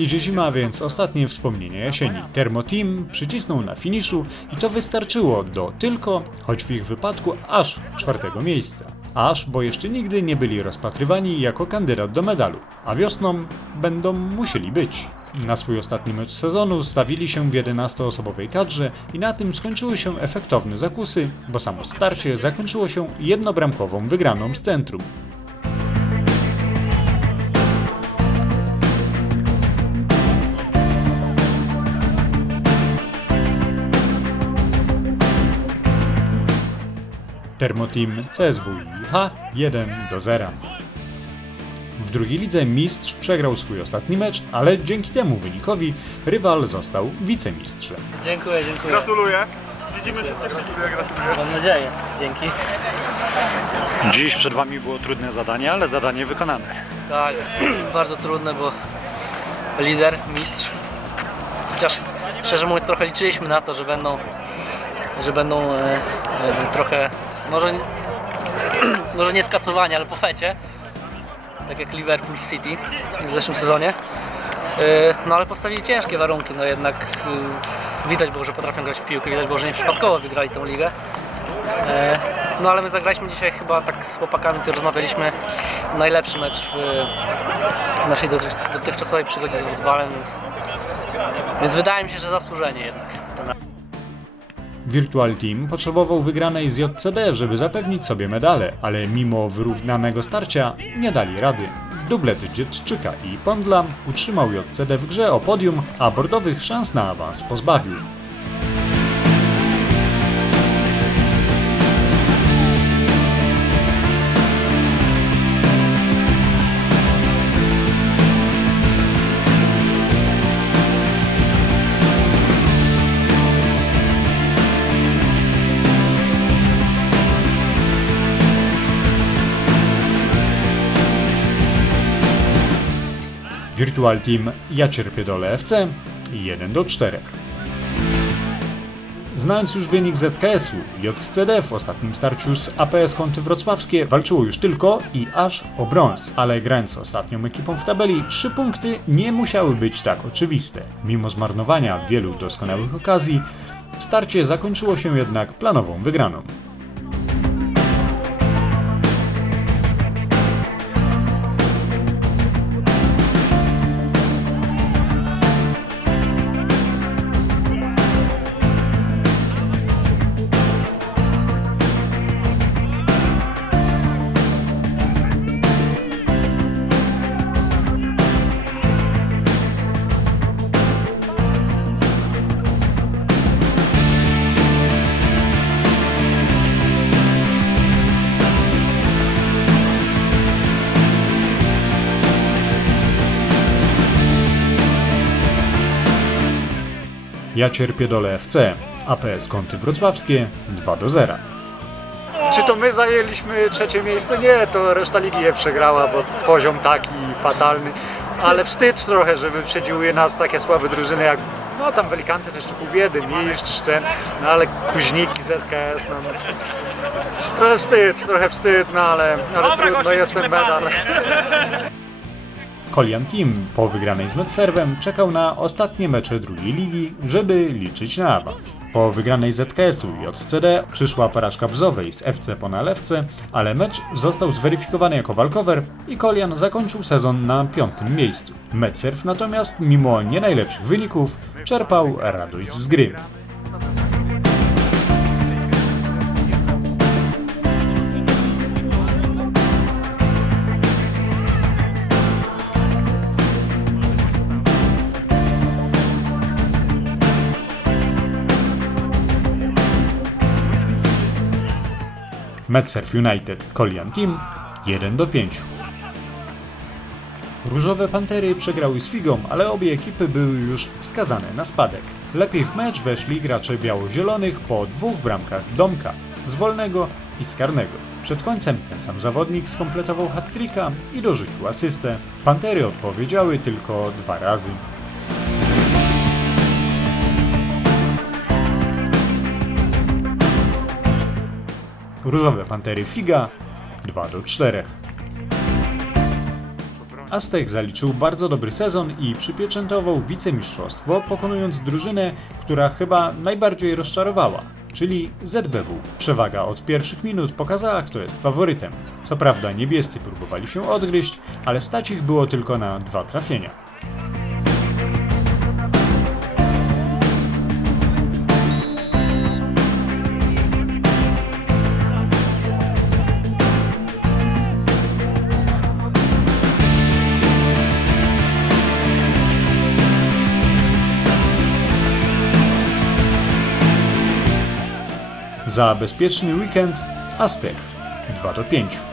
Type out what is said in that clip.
Idzie zima, więc ostatnie wspomnienie jesieni. Thermo Team przycisnął na finiszu i to wystarczyło do tylko, choć w ich wypadku, aż czwartego miejsca. Aż, bo jeszcze nigdy nie byli rozpatrywani jako kandydat do medalu, a wiosną będą musieli być. Na swój ostatni mecz sezonu stawili się w 11-osobowej kadrze i na tym skończyły się efektowne zakusy, bo samo starcie zakończyło się jednobramkową wygraną z centrum. Thermoteam CSW IH 1 do 0. W drugiej lidze mistrz przegrał swój ostatni mecz, ale dzięki temu wynikowi rywal został wicemistrzem. Dziękuję, dziękuję. Gratuluję. Widzimy się lidze, gratuluję. Mam nadzieję. Dzięki. Dziś przed Wami było trudne zadanie, ale zadanie wykonane. Tak, bardzo trudne, bo lider, mistrz. Chociaż szczerze mówiąc trochę liczyliśmy na to, że będą, że będą e, e, trochę, może, może nie skacowani, ale po fecie. Tak jak Liverpool City w zeszłym sezonie. E, No ale postawili ciężkie warunki, no jednak e, widać było, że potrafią grać w piłkę, widać było, że nie przypadkowo wygrali tą ligę. E, No ale my zagraliśmy dzisiaj chyba tak z chłopakami, tu rozmawialiśmy, najlepszy mecz w naszej dotychczas- dotychczasowej przygodzie z futbolem, więc, więc wydaje mi się, że zasłużenie jednak. Virtual Team potrzebował wygranej z JCD, żeby zapewnić sobie medale, ale mimo wyrównanego starcia nie dali rady. Dublet Dziedczyka i Pondla utrzymał JCD w grze o podium, a bordowych szans na awans pozbawił. Virtual Team Ja cierpię dole FC 1 do 4. Znając już wynik ZKS-u, JCD w ostatnim starciu z APS Kąty Wrocławskie walczyło już tylko i aż o brąz, ale grając z ostatnią ekipą w tabeli, trzy punkty nie musiały być tak oczywiste. Mimo zmarnowania wielu doskonałych okazji, starcie zakończyło się jednak planową wygraną. Ja cierpię dole FC, APS Kąty Wrocławskie 2 do 0. Czy to my zajęliśmy trzecie miejsce? Nie, to reszta ligi je przegrała, bo poziom taki fatalny. Ale wstyd trochę, że wyprzedziły nas takie słabe drużyny jak no tam Welikanty to jeszcze pół biedy, mistrz ten, no ale Kuźniki, ZKS, no, trochę wstyd, trochę wstyd, no ale, ale trudno, goście, jest ten medal. Kolian Team po wygranej z Medserwem czekał na ostatnie mecze drugiej ligi, żeby liczyć na awans. Po wygranej ZKS-u i JCD przyszła porażka w Zowej z FC po nalewce, ale mecz został zweryfikowany jako walkover i Kolian zakończył sezon na piątym miejscu. Medserw natomiast, mimo nie najlepszych wyników, czerpał radość z gry. Medserf United Kolian Team 1 do 5. Różowe Pantery przegrały z Figą, ale obie ekipy były już skazane na spadek. Lepiej w mecz weszli gracze biało-zielonych po dwóch bramkach Domka, z wolnego i z karnego. Przed końcem ten sam zawodnik skompletował hat-tricka i dorzucił asystę. Pantery odpowiedziały tylko dwa razy. Różowe Pantery Figa 2 do 4. Aztek zaliczył bardzo dobry sezon i przypieczętował wicemistrzostwo, pokonując drużynę, która chyba najbardziej rozczarowała, czyli ZBW. Przewaga od pierwszych minut pokazała, kto jest faworytem. Co prawda niebiescy próbowali się odgryźć, ale stać ich było tylko na dwa trafienia. Za bezpieczny weekend Aztek 2 do 5.